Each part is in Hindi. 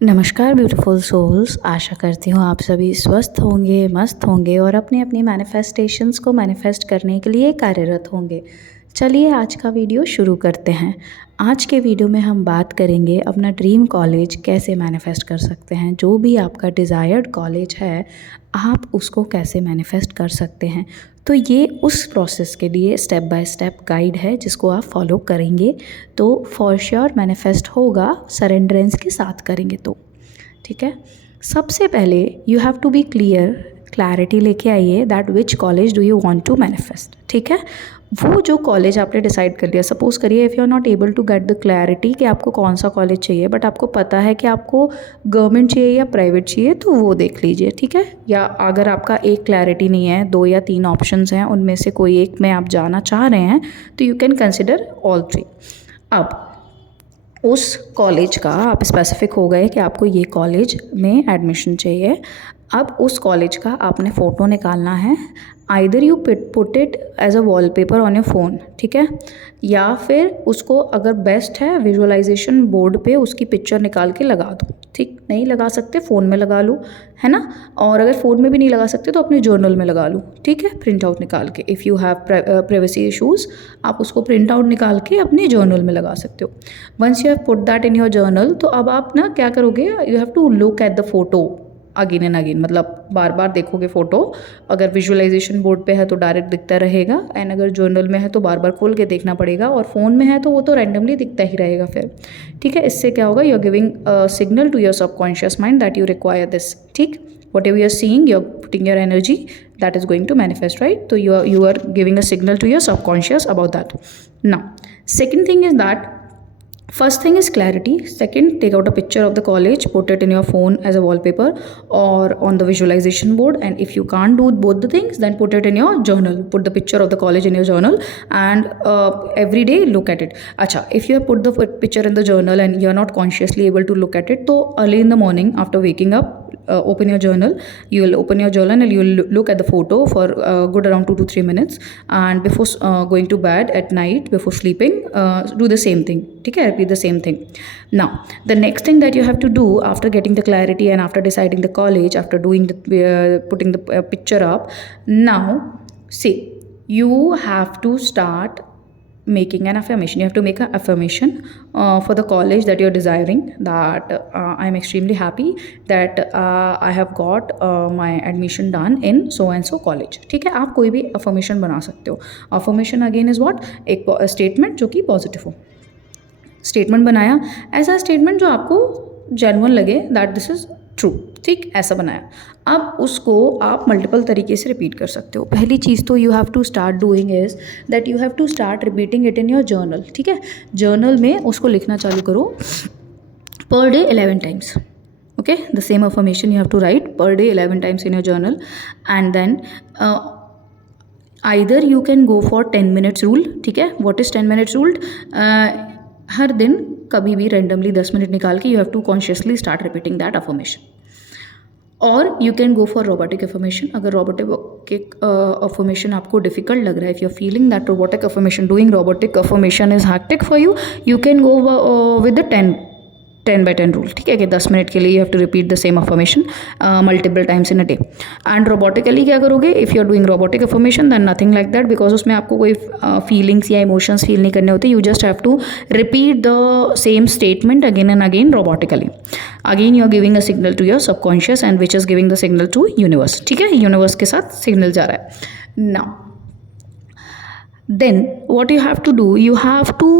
नमस्कार ब्यूटीफुल सोल्स, आशा करती हूँ आप सभी स्वस्थ होंगे, मस्त होंगे और अपनी अपनी मैनिफेस्टेशंस को मैनिफेस्ट करने के लिए कार्यरत होंगे। चलिए आज का वीडियो शुरू करते हैं। आज के वीडियो में हम बात करेंगे अपना ड्रीम कॉलेज कैसे मैनिफेस्ट कर सकते हैं। जो भी आपका डिज़ायर्ड कॉलेज है आप उसको कैसे मैनिफेस्ट कर सकते हैं। तो ये उस प्रोसेस के लिए स्टेप बाय स्टेप गाइड है जिसको आप फॉलो करेंगे तो फॉर श्योर मैनिफेस्ट होगा, सरेंडरेंस के साथ करेंगे तो ठीक है। सबसे पहले you have to be clarity लेके आइए that which college do you want to manifest. ठीक है, वो जो कॉलेज आपने डिसाइड कर लिया, सपोज करिए if you are not able to get the clarity कि आपको कौन सा कॉलेज चाहिए, बट आपको पता है कि आपको गवर्नमेंट चाहिए या प्राइवेट चाहिए, तो वो देख लीजिए। ठीक है, या अगर आपका एक क्लैरिटी नहीं है, 2 या 3 ऑप्शंस हैं, उनमें से कोई एक में आप जाना चाह रहे हैं तो यू कैन कंसिडर ऑल 3। अब उस कॉलेज का आप स्पेसिफिक हो गए कि आपको ये कॉलेज में एडमिशन चाहिए। अब उस कॉलेज का आपने फ़ोटो निकालना है। Either you put it as a wallpaper on your phone, ठीक है, या फिर उसको अगर बेस्ट है विजुअलाइजेशन बोर्ड पे उसकी पिक्चर निकाल के लगा दो। ठीक, नहीं लगा सकते फ़ोन में लगा लो, है ना। और अगर फ़ोन में भी नहीं लगा सकते तो अपने जर्नल में लगा लो। ठीक है, प्रिंट आउट निकाल के, if you have privacy issues आप उसको प्रिंट आउट निकाल के अपने जर्नल में लगा सकते हो। Once you have put that in your journal, तो अब आप ना क्या करोगे, you have to look at the photo again and again, मतलब बार बार देखोगे फ़ोटो। अगर विजुअलाइजेशन बोर्ड पे है तो डायरेक्ट दिखता रहेगा, एंड अगर जर्नल में है तो बार बार खोल के देखना पड़ेगा, और फ़ोन में है तो वो तो रैंडमली दिखता ही रहेगा फिर। ठीक है, इससे क्या होगा, you are giving signal to your subconscious mind that you require this. ठीक, whatever you are seeing you are putting your energy that is going to manifest, right? So you are giving a signal to your subconscious about that. Now second thing is that first thing is clarity. Second, take out a picture of the college, put it in your phone as a wallpaper or on the visualization board, and if you can't do both the things then put it in your journal. Put the picture of the college in your journal and every day look at it. Acha, if you have put the picture in the journal and you are not consciously able to look at it, so early in the morning after waking up, open your journal. You will open your journal and you will look at the photo for good around 2 to 3 minutes, and before going to bed at night, before sleeping, do the same thing. Okay, repeat the same thing. Now the next thing that you have to do after getting the clarity and after deciding the college, after doing the putting the picture up, now see, you have to start making an affirmation. You have to make an affirmation for the college that you're desiring, that I'm extremely happy that I have got my admission done in so and so college. ठीक है, आप कोई भी affirmation बना सकते हो। affirmation again is what, एक statement जो कि positive हो। statement बनाया, ऐसा statement जो आपको genuine लगे that this is ट्रू। ठीक, ऐसा बनाया। अब उसको आप मल्टीपल तरीके से रिपीट कर सकते हो। पहली चीज़ तो you have to start doing is that you have to start repeating it in your journal. ठीक है, जर्नल में उसको लिखना चालू करो per day 11 times. Okay, the same affirmation you have to write per day 11 times in your journal, and then either you can go for 10 minutes rule. ठीक है, व्हाट इज़ 10 मिनट्स रूल, हर दिन कभी भी रैंडमली 10 मिनट निकाल के you have to consciously start repeating that affirmation. और you can go for robotic affirmation. अगर रोबोटिक अफर्मेशन आपको डिफिकल्ट लग रहा है, if you are feeling that robotic affirmation, doing robotic affirmation is hectic for you, you can go with the 10 by 10 rule. ठीक है, कि 10 मिनट के लिए you have to repeat the same affirmation multiple times in a day. And रोबोटिकली क्या करोगे, if you are doing robotic affirmation then nothing like that, because उसमें आपको कोई फीलिंग्स या इमोशंस फील नहीं करने होते। You just have to repeat the same statement again and again robotically. Again you are giving a signal to your subconscious and which is giving the signal to universe. ठीक है, यूनिवर्स के साथ सिग्नल जा रहा है। Now then what you have to do, you have to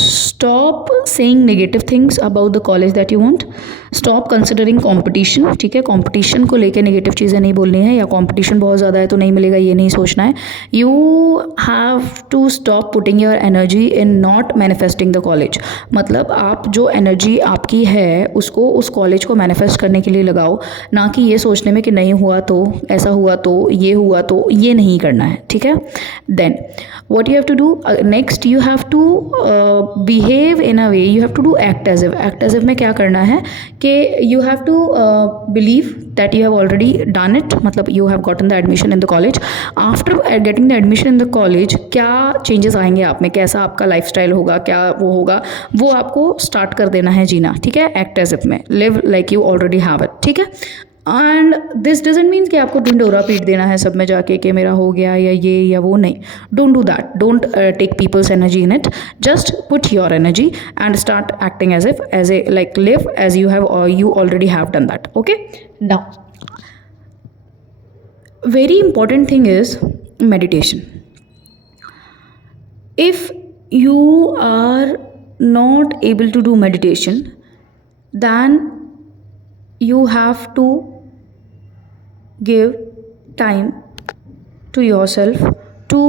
stop saying negative things about the college that you want. stop considering competition. ठीक है, competition को लेके negative चीज़ें नहीं बोलनी है, या competition बहुत ज़्यादा है तो नहीं मिलेगा ये नहीं सोचना है। you have to stop putting your energy in not manifesting the college. मतलब आप जो energy आपकी है उसको उस college को manifest करने के लिए लगाओ, ना कि ये सोचने में कि नहीं हुआ तो, ऐसा हुआ तो, ये हुआ तो, ये नहीं करना है। ठीक है, then what you have to do next, you have to behave in a way, you have to do act as if में क्या करना है कि you have to believe that you have already done it, मतलब you have gotten the admission in the college. After getting the admission in the college, क्या changes आएंगे आप में, कैसा आपका lifestyle होगा, क्या वो होगा, वो आपको start कर देना है जीना, ठीक है, act as if में, live like you already have it, ठीक है. एंड दिस डजेंट मीन कि आपको ढिंडोरा पीट देना है सब में जाके कि मेरा हो गया या ये या वो, नहीं. Don't do that, don't take people's energy in it, just put your energy and start acting as if as a like live as you have you already have done that. Okay, now very important thing is meditation. If you are not able to do meditation, then you have to give time to yourself to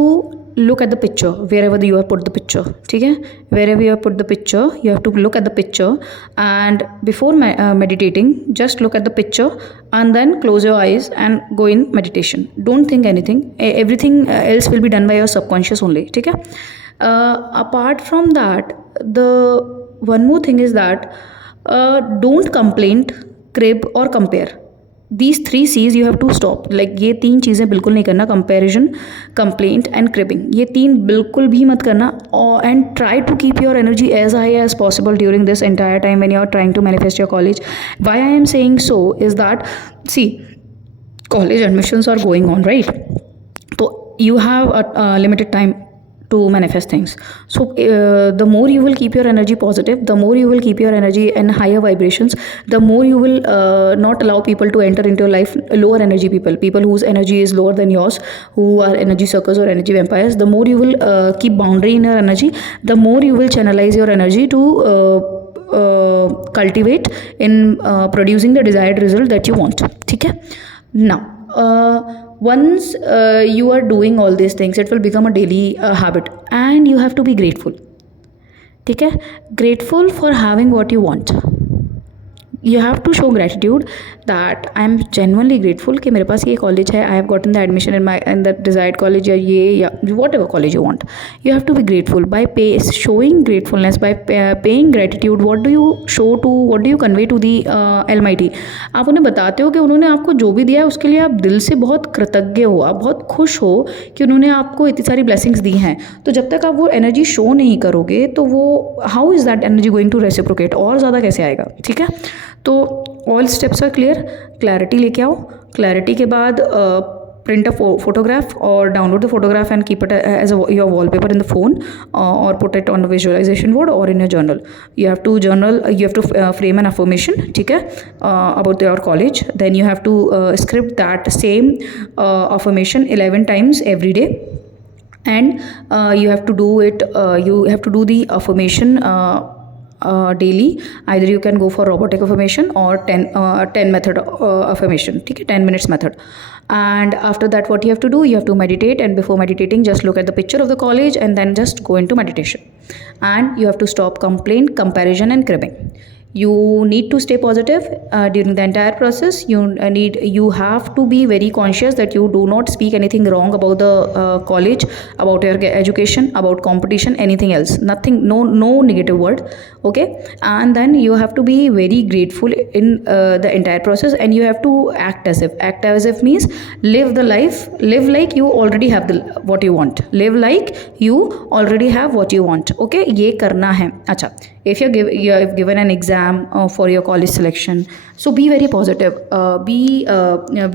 look at the picture wherever you have put the picture, ठीक है, wherever you have put the picture you have to look at the picture, and before meditating just look at the picture and then close your eyes and go in meditation. Don't think anything, everything else will be done by your subconscious only, ठीक है. Apart from that, the one more thing is that don't complain, crib or compare. These 3 C's you have to stop. Like ये 3 चीज़ें बिल्कुल नहीं करना, comparison, complaint and cribbing, ये 3 बिल्कुल भी मत करना. And try to keep your energy as high as possible during this entire time when you are trying to manifest your college. Why I am saying so is that, see, college admissions are going on, right? So you have a limited time to manifest things. So the more you will keep your energy positive, the more you will keep your energy in higher vibrations, the more you will not allow people to enter into your life, lower energy people whose energy is lower than yours, who are energy suckers or energy vampires. The more you will keep boundary in your energy, the more you will channelize your energy to cultivate in producing the desired result that you want, ठीक है. Now once you are doing all these things, it will become a daily habit, and you have to be grateful, ठीक है, grateful for having what you want. You have to show gratitude that I am genuinely grateful कि मेरे पास ये कॉलेज है, I have gotten the admission in the desired college, या ये या whatever college you want. You have to be grateful by showing gratefulness, by paying gratitude. What do you convey to the Almighty? आप उन्हें बताते हो कि उन्होंने आपको जो भी दिया है उसके लिए आप दिल से बहुत कृतज्ञ हो, आप बहुत खुश हो कि उन्होंने आपको इतनी सारी ब्लेसिंग्स दी हैं. तो जब तक आप वो एनर्जी शो नहीं करोगे तो वो how is that energy going to reciprocate, और ज़्यादा कैसे आएगा, ठीक है. तो all steps are clear. Clarity लेके आओ. क्लैरिटी के बाद print a photograph or download the photograph and keep it as your wallpaper in the phone, or put it on a visualization board or in your journal. You have to frame an affirmation, ठीक है, about your college. Then you have to script that same affirmation 11 times every day, and you have to do the affirmation daily. Either you can go for robotic affirmation or 10 method affirmation, ठीक है, 10 minutes method. And after that, what you have to do, you have to meditate, and before meditating just look at the picture of the college and then just go into meditation. And you have to stop complaint, comparison and cribbing. You need to stay positive during the entire process. You have to be very conscious that you do not speak anything wrong about the college, about your education, about competition, anything else, nothing, no negative word, okay. And then you have to be very grateful in the entire process, and you have to act as if means live the life, live like you already have what you want, live like you already have what you want, okay. ये करना है. अच्छा, if you have given an exam for your college selection, so be very positive,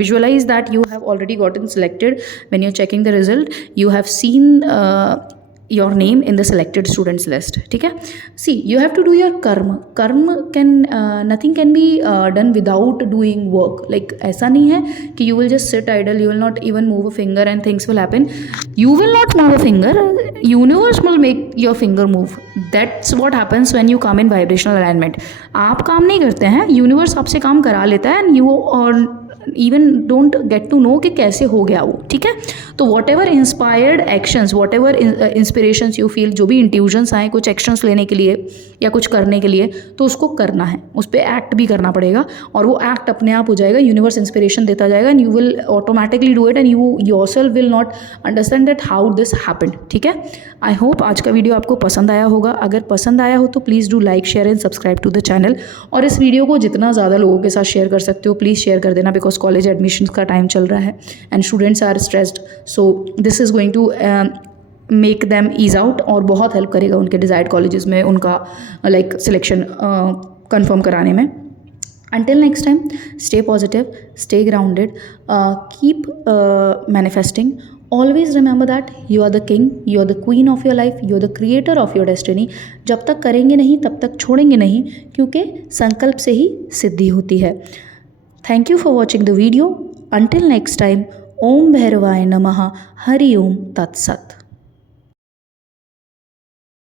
visualize that you have already gotten selected. When you're checking the result, you have seen your name in the selected students list, ठीक है. See, you have to do your karma can nothing can be done without doing work. Like ऐसा नहीं है कि you will just sit idle, you will not even move a finger and things will happen. You will not move a finger, universe will make your finger move. That's what happens when you come in vibrational alignment. आप काम नहीं करते हैं, universe आपसे काम करा लेता है, and you even don't get to know कि कैसे हो गया वो, ठीक है। तो whatever inspired actions, whatever inspirations you feel, जो भी इंट्यूजन्स आए कुछ एक्शंस लेने के लिए या कुछ करने के लिए, तो उसको करना है, उस पर एक्ट भी करना पड़ेगा और वो एक्ट अपने आप हो जाएगा। यूनिवर्स इंस्पिरेशन देता जाएगा and you will automatically do it and you yourself will not understand that how this happened, ठीक है। आई होप आज का वीडियो आपको पसंद आया होगा। अगर पसंद आया हो तो please do like, share and subscribe to the channel, और इस वीडियो को जितना ज़्यादा लोगों के साथ शेयर कर सकते हो प्लीज़ शेयर कर देना, बिकॉज कॉलेज एडमिशन का टाइम चल रहा है and students are stressed, so this is going to make them ease out और बहुत हेल्प करेगा उनके डिज़ायर्ड कॉलेजेस में उनका लाइक सिलेक्शन कंफर्म कराने में। Until next time, stay positive, stay grounded, keep manifesting. Always remember that you are the king, you are the queen of your life, you are the creator of your destiny. जब तक करेंगे नहीं तब तक छोड़ेंगे नहीं, क्योंकि संकल्प से ही सिद्धि होती है। Thank you for watching the video. Until next time, ओम भैरवाय नमः, हरि ओम तत्सत।